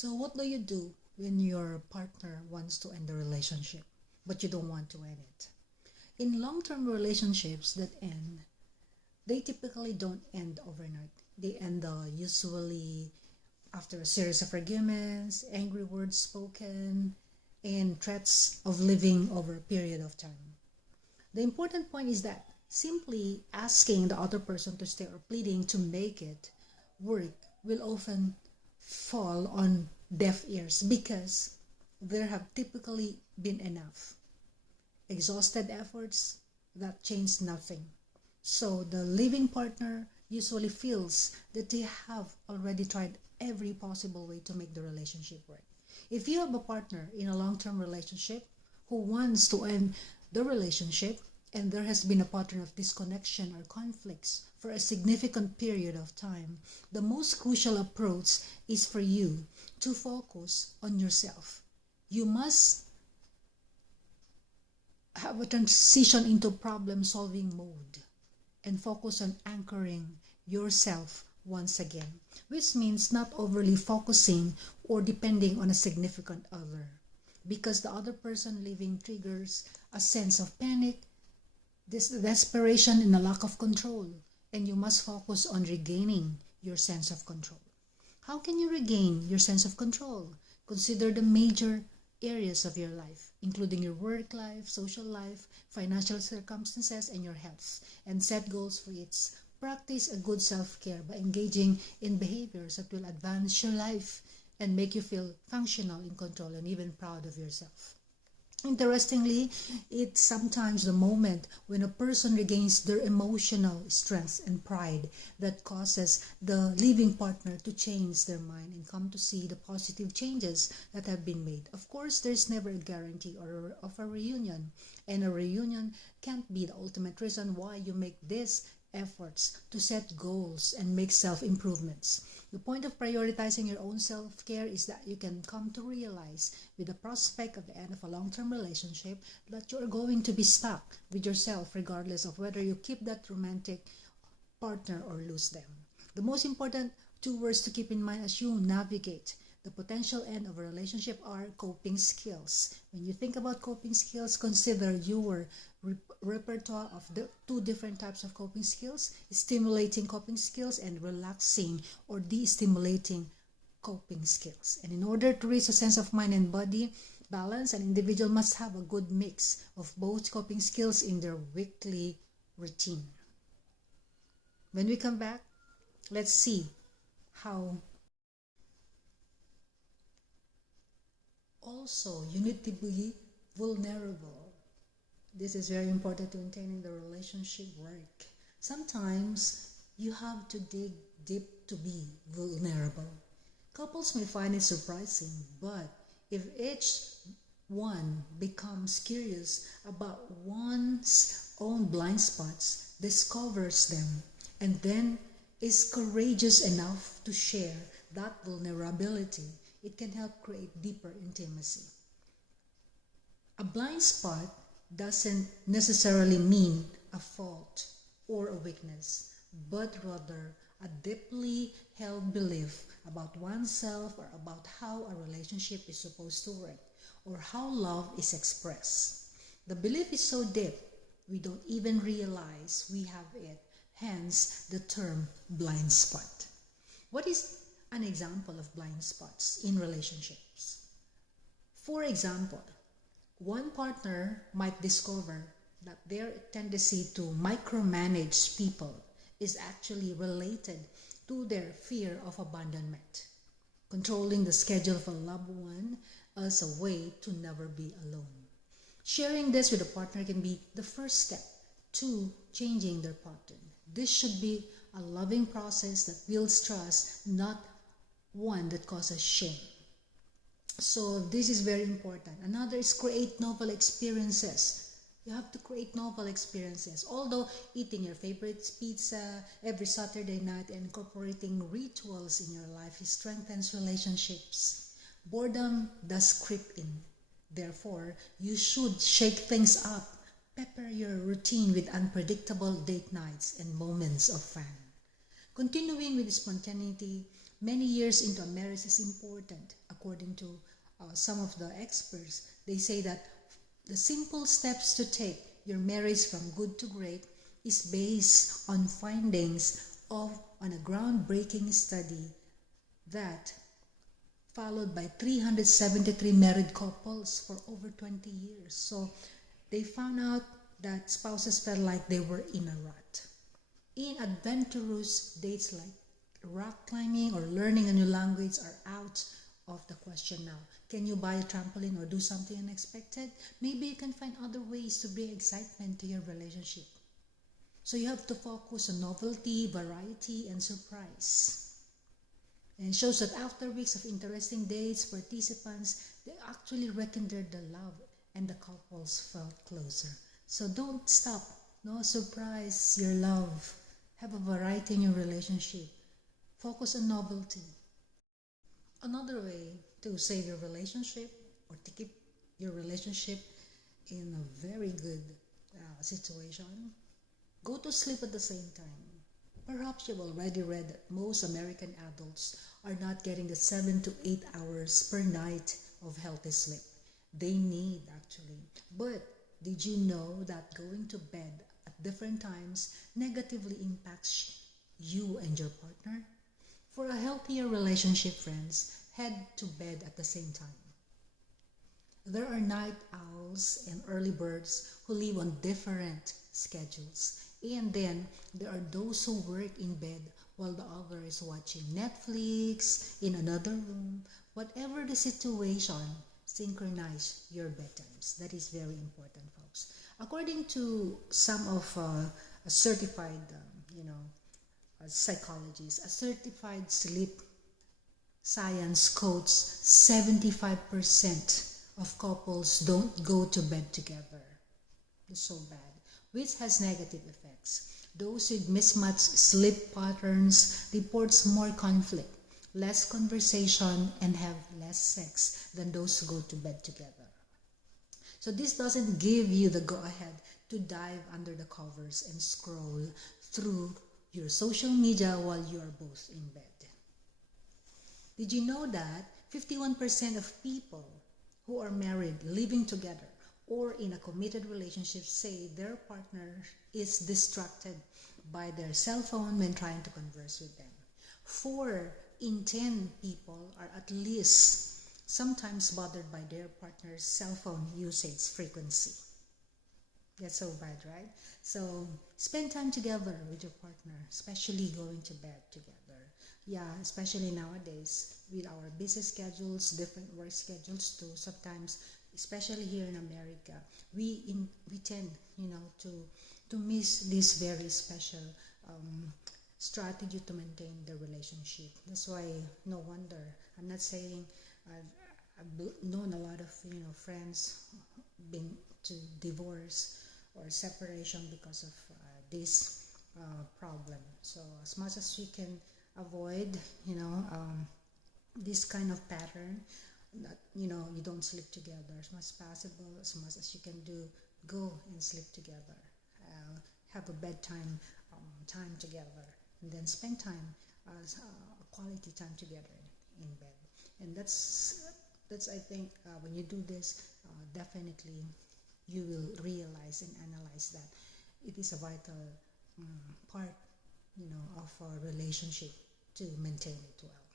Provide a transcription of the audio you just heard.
So what do you do when your partner wants to end the relationship, but you don't want to end it? In long-term relationships that end, they typically don't end overnight. They end usually after a series of arguments, angry words spoken, and threats of living over a period of time. The important point is that simply asking the other person to stay or pleading to make it work will often fall on deaf ears because there have typically been enough exhausted efforts that change nothing. So the living partner usually feels that they have already tried every possible way to make the relationship work. If you have a partner in a long-term relationship who wants to end the relationship and there has been a pattern of disconnection or conflicts for a significant period of time, the most crucial approach is for you to focus on yourself. You must have a transition into problem-solving mode and focus on anchoring yourself once again, which means not overly focusing or depending on a significant other, because the other person leaving triggers a sense of panic, desperation, and a lack of control, and you must focus on regaining your sense of control. How can you regain your sense of control? Consider the major areas of your life, including your work life, social life, financial circumstances, and your health, and set goals for it. Practice a good self-care by engaging in behaviors that will advance your life and make you feel functional, in control, and even proud of yourself. Interestingly, it's sometimes the moment when a person regains their emotional strength and pride that causes the living partner to change their mind and come to see the positive changes that have been made. Of course, there's never a guarantee of a reunion, and a reunion can't be the ultimate reason why you make these efforts to set goals and make self-improvements. The point of prioritizing your own self-care is that you can come to realize, with the prospect of the end of a long-term relationship, that you are going to be stuck with yourself regardless of whether you keep that romantic partner or lose them. The most important two words to keep in mind as you navigate the potential end of a relationship are coping skills. When you think about coping skills, consider your repertoire of the two different types of coping skills: stimulating coping skills and relaxing or de-stimulating coping skills. And in order to reach a sense of mind and body balance, an individual must have a good mix of both coping skills in their weekly routine. When we come back, let's see how also you need to be vulnerable. This is very important to maintaining the relationship work. Sometimes you have to dig deep to be vulnerable. Couples may find it surprising, but if each one becomes curious about one's own blind spots, discovers them, and then is courageous enough to share that vulnerability, it can help create deeper intimacy. A blind spot doesn't necessarily mean a fault or a weakness, but rather a deeply held belief about oneself or about how a relationship is supposed to work or how love is expressed. The belief is so deep, we don't even realize we have it, hence the term blind spot. What is an example of blind spots in relationships? For example, one partner might discover that their tendency to micromanage people is actually related to their fear of abandonment, controlling the schedule of a loved one as a way to never be alone. Sharing this with a partner can be the first step to changing their pattern. This should be a loving process that builds trust, not one that causes shame. So this is very important. Another is create novel experiences. You have to create novel experiences. Although eating your favorite pizza every Saturday night and incorporating rituals in your life strengthens relationships, boredom does creep in. Therefore, you should shake things up. Pepper your routine with unpredictable date nights and moments of fun. Continuing with spontaneity, many years into a marriage is important. A according to some of the experts, they say that the simple steps to take your marriage from good to great is based on findings of on a groundbreaking study that followed by 373 married couples for over 20 years. So they found out that spouses felt like they were in a rut. In adventurous dates like rock climbing or learning a new language are out of the question now. Can you buy a trampoline or do something unexpected? Maybe you can find other ways to bring excitement to your relationship. So you have to focus on novelty, variety, and surprise. And it shows that after weeks of interesting dates, participants, they actually rekindled the love and the couples felt closer. So don't stop. No, surprise your love. Have a variety in your relationship. Focus on novelty. Another way to save your relationship or to keep your relationship in a very good situation, go to sleep at the same time. Perhaps you've already read that most American adults are not getting the 7 to 8 hours per night of healthy sleep. They need actually. But did you know that going to bed at different times negatively impacts you and your partner? For a healthier relationship, friends, head to bed at the same time. There are night owls and early birds who live on different schedules. And then there are those who work in bed while the other is watching Netflix in another room. Whatever the situation, synchronize your bedtimes. That is very important, folks. According to some of certified, psychologists, a certified sleep science quotes 75% of couples don't go to bed together. It's so bad, which has negative effects. Those with mismatched sleep patterns reports more conflict, less conversation, and have less sex than those who go to bed together. So this doesn't give you the go-ahead to dive under the covers and scroll through your social media while you are both in bed. Did you know that 51% of people who are married, living together, or in a committed relationship say their partner is distracted by their cell phone when trying to converse with them? 4 in 10 people are at least sometimes bothered by their partner's cell phone usage frequency. That's so bad, right? So spend time together with your partner, especially going to bed together. Yeah, especially nowadays with our busy schedules, different work schedules too. Sometimes, especially here in America, we tend, to miss this very special strategy to maintain the relationship. That's why no wonder. I'm not saying I've known a lot of friends been to divorce or separation because of this problem. So as much as we can avoid, this kind of pattern, that you don't sleep together as much as possible, as much as you can do, go and sleep together. Have a bedtime time together, and then spend time quality time together in bed. And that's I think when you do this, definitely you will realize and analyze that it is a vital part, of our relationship to maintain it well.